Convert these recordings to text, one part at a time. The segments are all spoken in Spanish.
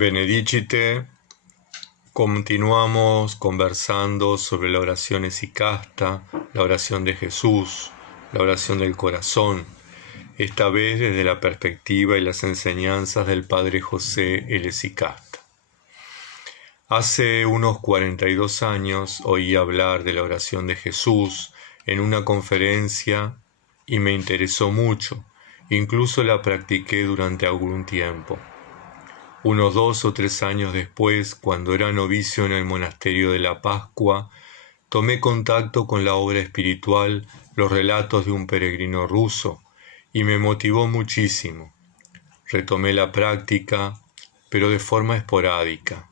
Benedicite, continuamos conversando sobre la oración esicasta, la oración de Jesús, la oración del corazón, esta vez desde la perspectiva y las enseñanzas del Padre José el Esicasta. Hace unos 42 años oí hablar de la oración de Jesús en una conferencia y me interesó mucho, incluso la practiqué durante algún tiempo. Unos 2 o 3 años después, cuando era novicio en el monasterio de la Pascua, tomé contacto con la obra espiritual Los relatos de un peregrino ruso y me motivó muchísimo. Retomé la práctica, pero de forma esporádica.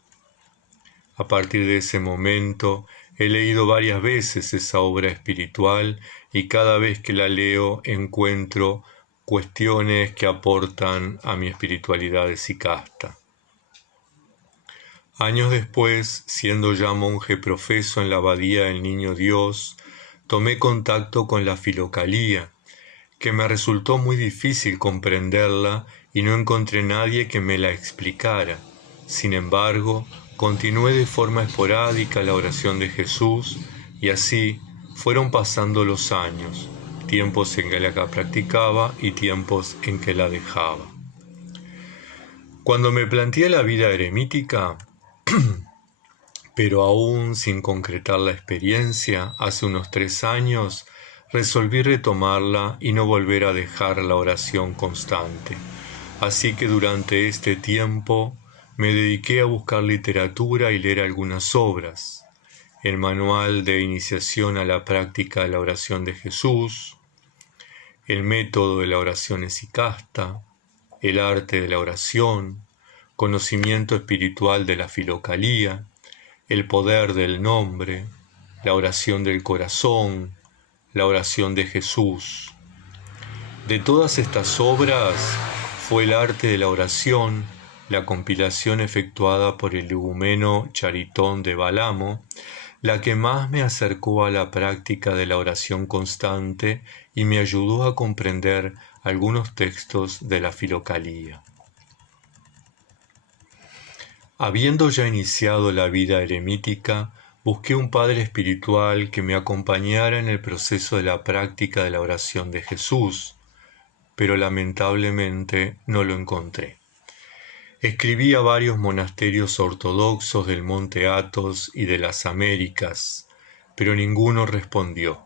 A partir de ese momento, he leído varias veces esa obra espiritual y cada vez que la leo encuentro cuestiones que aportan a mi espiritualidad esicasta. Años después, siendo ya monje profeso en la abadía del Niño Dios, tomé contacto con la filocalía, que me resultó muy difícil comprenderla y no encontré nadie que me la explicara. Sin embargo, continué de forma esporádica la oración de Jesús y así fueron pasando los años, tiempos en que la practicaba y tiempos en que la dejaba. Cuando me planteé la vida eremítica, pero aún sin concretar la experiencia, hace unos 3 años, resolví retomarla y no volver a dejar la oración constante. Así que durante este tiempo me dediqué a buscar literatura y leer algunas obras. El Manual de Iniciación a la Práctica de la Oración de Jesús, El Método de la Oración Esicasta, El Arte de la Oración, Conocimiento Espiritual de la Filocalía, El Poder del Nombre, La Oración del Corazón, La Oración de Jesús. De todas estas obras fue El Arte de la Oración, la compilación efectuada por el igumeno Charitón de Balamo, la que más me acercó a la práctica de la oración constante y me ayudó a comprender algunos textos de la Filocalía. Habiendo ya iniciado la vida eremítica, busqué un padre espiritual que me acompañara en el proceso de la práctica de la oración de Jesús, pero lamentablemente no lo encontré. Escribí a varios monasterios ortodoxos del Monte Athos y de las Américas, pero ninguno respondió.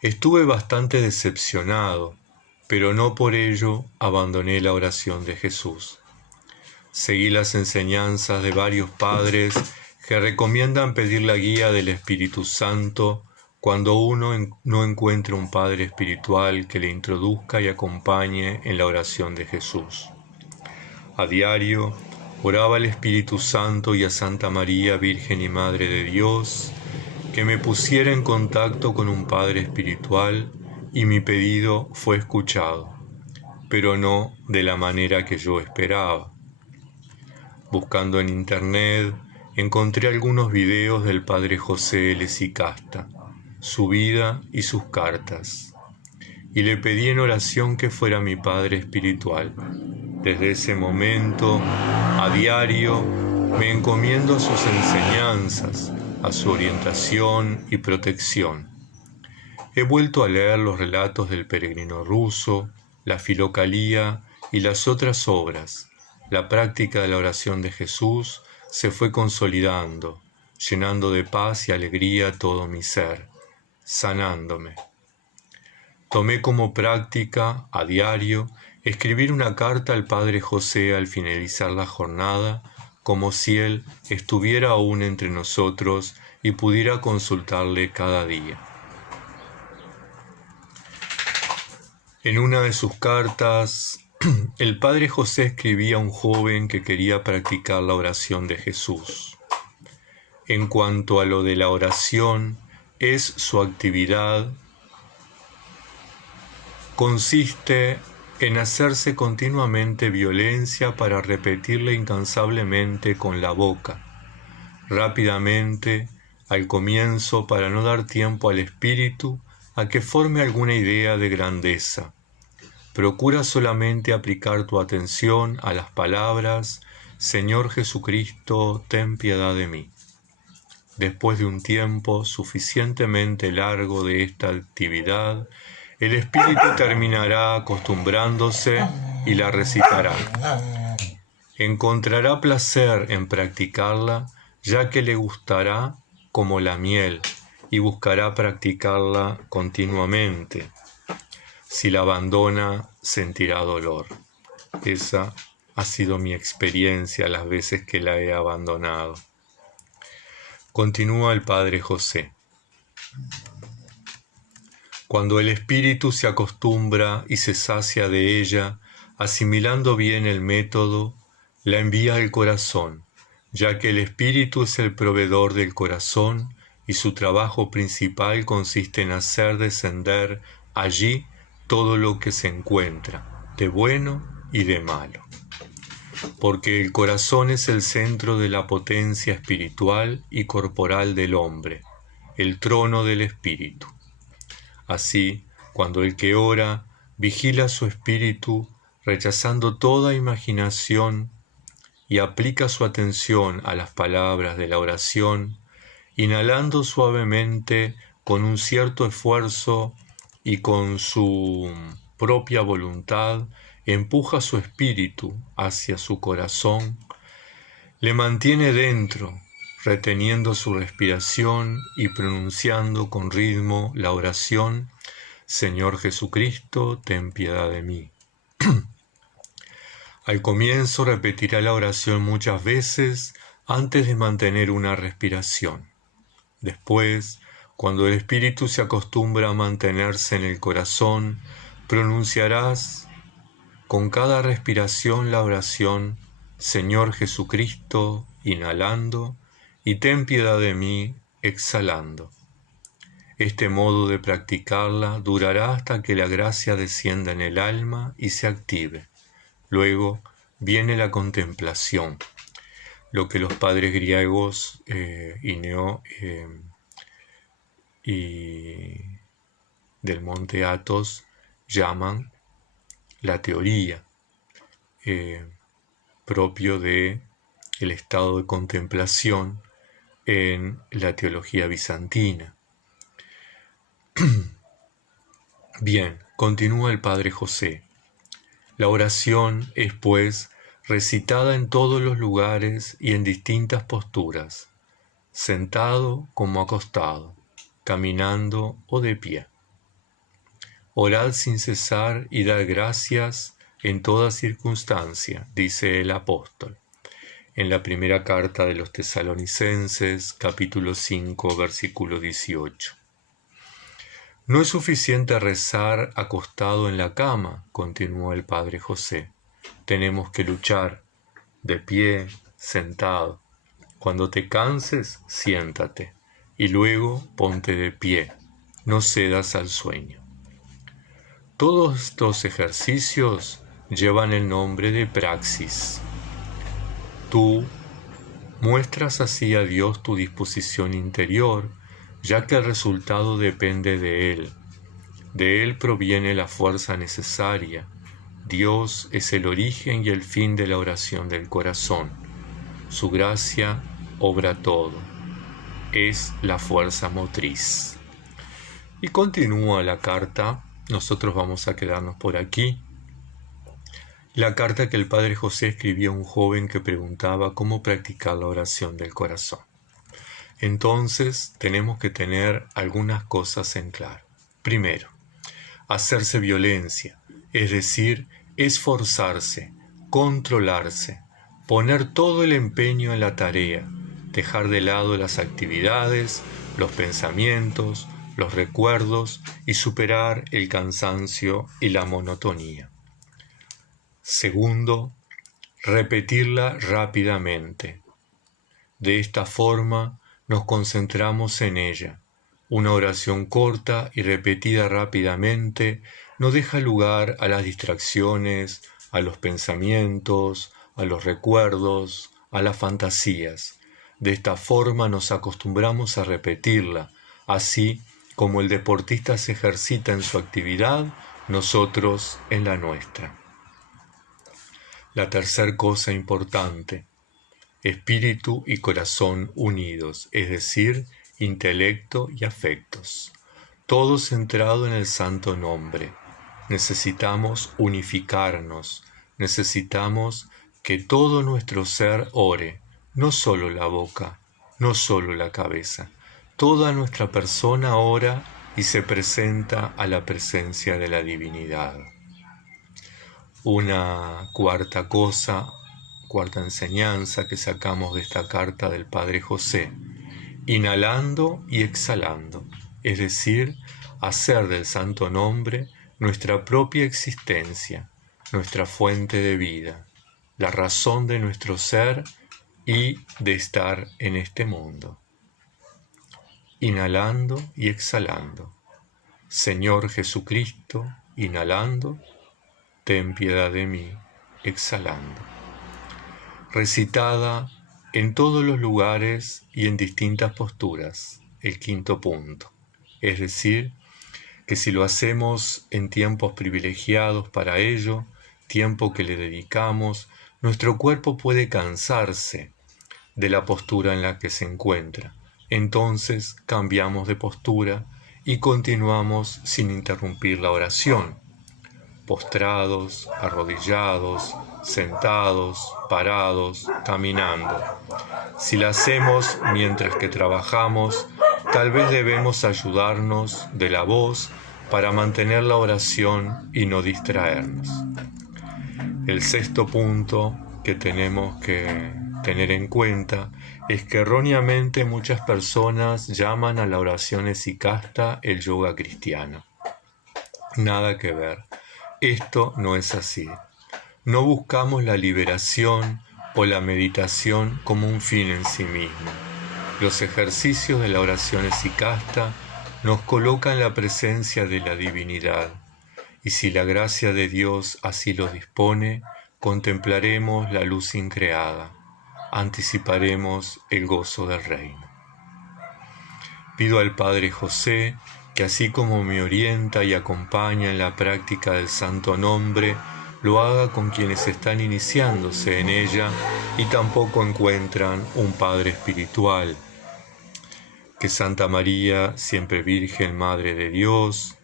Estuve bastante decepcionado, pero no por ello abandoné la oración de Jesús. Seguí las enseñanzas de varios padres que recomiendan pedir la guía del Espíritu Santo cuando uno no encuentra un padre espiritual que le introduzca y acompañe en la oración de Jesús. A diario, oraba al Espíritu Santo y a Santa María, Virgen y Madre de Dios, que me pusiera en contacto con un Padre espiritual y mi pedido fue escuchado, pero no de la manera que yo esperaba. Buscando en internet, encontré algunos videos del Padre José el Esicasta, su vida y sus cartas, y le pedí en oración que fuera mi Padre espiritual. Desde ese momento, a diario, me encomiendo a sus enseñanzas, a su orientación y protección. He vuelto a leer los relatos del peregrino ruso, la Filocalía y las otras obras. La práctica de la oración de Jesús se fue consolidando, llenando de paz y alegría todo mi ser, sanándome. Tomé como práctica, a diario, escribir una carta al Padre José al finalizar la jornada, como si él estuviera aún entre nosotros y pudiera consultarle cada día. En una de sus cartas, el Padre José escribía a un joven que quería practicar la oración de Jesús. En cuanto a lo de la oración, es su actividad, consiste en hacerse continuamente violencia para repetirle incansablemente con la boca, rápidamente, al comienzo para no dar tiempo al espíritu a que forme alguna idea de grandeza. procura solamente aplicar tu atención a las palabras «Señor Jesucristo, ten piedad de mí». Después de un tiempo suficientemente largo de esta actividad, el espíritu terminará acostumbrándose y la recitará. Encontrará placer en practicarla, ya que le gustará como la miel y buscará practicarla continuamente. Si la abandona, sentirá dolor. Esa ha sido mi experiencia las veces que la he abandonado. Continúa el Padre José. Cuando el espíritu se acostumbra y se sacia de ella, asimilando bien el método, la envía al corazón, ya que el espíritu es el proveedor del corazón y su trabajo principal consiste en hacer descender allí todo lo que se encuentra, de bueno y de malo. Porque el corazón es el centro de la potencia espiritual y corporal del hombre, el trono del espíritu. Así, cuando el que ora vigila su espíritu, rechazando toda imaginación, y aplica su atención a las palabras de la oración, inhalando suavemente con un cierto esfuerzo y con su propia voluntad, empuja su espíritu hacia su corazón, le mantiene dentro, reteniendo su respiración y pronunciando con ritmo la oración «Señor Jesucristo, ten piedad de mí». Al comienzo repetirá la oración muchas veces antes de mantener una respiración. Después, cuando el espíritu se acostumbra a mantenerse en el corazón, pronunciarás con cada respiración la oración «Señor Jesucristo», inhalando, y «Ten piedad de mí», exhalando. Este modo de practicarla durará hasta que la gracia descienda en el alma y se active. Luego viene la contemplación, lo que los padres griegos y del monte Athos llaman la teoría, propio de el estado de contemplación en la teología bizantina. Bien, continúa el Padre José. La oración es, pues, recitada en todos los lugares y en distintas posturas, sentado como acostado, caminando o de pie. Orad sin cesar y dad gracias en toda circunstancia, dice el apóstol, en la primera carta de los Tesalonicenses, capítulo 5, versículo 18. No es suficiente rezar acostado en la cama, continuó el Padre José. Tenemos que luchar, de pie, sentado. Cuando te canses, siéntate, y luego ponte de pie. No cedas al sueño. Todos estos ejercicios llevan el nombre de praxis. Tú muestras así a Dios tu disposición interior, ya que el resultado depende de Él. De Él proviene la fuerza necesaria. Dios es el origen y el fin de la oración del corazón. Su gracia obra todo. Es la fuerza motriz. Y continúa la carta. Nosotros vamos a quedarnos por aquí. La carta que el Padre José escribió a un joven que preguntaba cómo practicar la oración del corazón. Entonces tenemos que tener algunas cosas en claro. Primero, hacerse violencia, es decir, esforzarse, controlarse, poner todo el empeño en la tarea, dejar de lado las actividades, los pensamientos, los recuerdos y superar el cansancio y la monotonía. Segundo, repetirla rápidamente. De esta forma nos concentramos en ella. Una oración corta y repetida rápidamente no deja lugar a las distracciones, a los pensamientos, a los recuerdos, a las fantasías. De esta forma nos acostumbramos a repetirla, así como el deportista se ejercita en su actividad nosotros en la nuestra. La tercera cosa importante: espíritu y corazón unidos, es decir, intelecto y afectos. Todo centrado en el santo nombre. Necesitamos unificarnos, necesitamos que todo nuestro ser ore, no solo la boca, no solo la cabeza. Toda nuestra persona ora y se presenta a la presencia de la divinidad. Una cuarta enseñanza que sacamos de esta carta del Padre José: inhalando y exhalando, es decir, hacer del santo nombre nuestra propia existencia, nuestra fuente de vida, la razón de nuestro ser y de estar en este mundo. Inhalando y exhalando. Señor Jesucristo, inhalando, ten piedad de mí, exhalando. Recitada en todos los lugares y en distintas posturas, el quinto punto. Es decir, que si lo hacemos en tiempos privilegiados para ello, tiempo que le dedicamos, nuestro cuerpo puede cansarse de la postura en la que se encuentra. Entonces cambiamos de postura y continuamos sin interrumpir la oración. Postrados, arrodillados, sentados, parados, caminando. Si la hacemos mientras que trabajamos, tal vez debemos ayudarnos de la voz para mantener la oración y no distraernos. El sexto punto que tenemos que tener en cuenta es que erróneamente muchas personas llaman a la oración esicasta el yoga cristiano. Nada que ver. Esto no es así. No buscamos la liberación o la meditación como un fin en sí mismo. Los ejercicios de la oración esicasta nos colocan en la presencia de la divinidad, y si la gracia de Dios así lo dispone, contemplaremos la luz increada, anticiparemos el gozo del reino. Pido al Padre José que, así como me orienta y acompaña en la práctica del santo nombre, lo haga con quienes están iniciándose en ella y tampoco encuentran un Padre espiritual. Que Santa María, siempre Virgen, Madre de Dios,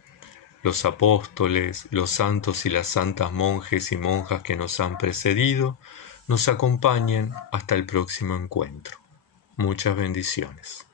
los apóstoles, los santos y las santas monjes y monjas que nos han precedido, nos acompañen hasta el próximo encuentro. Muchas bendiciones.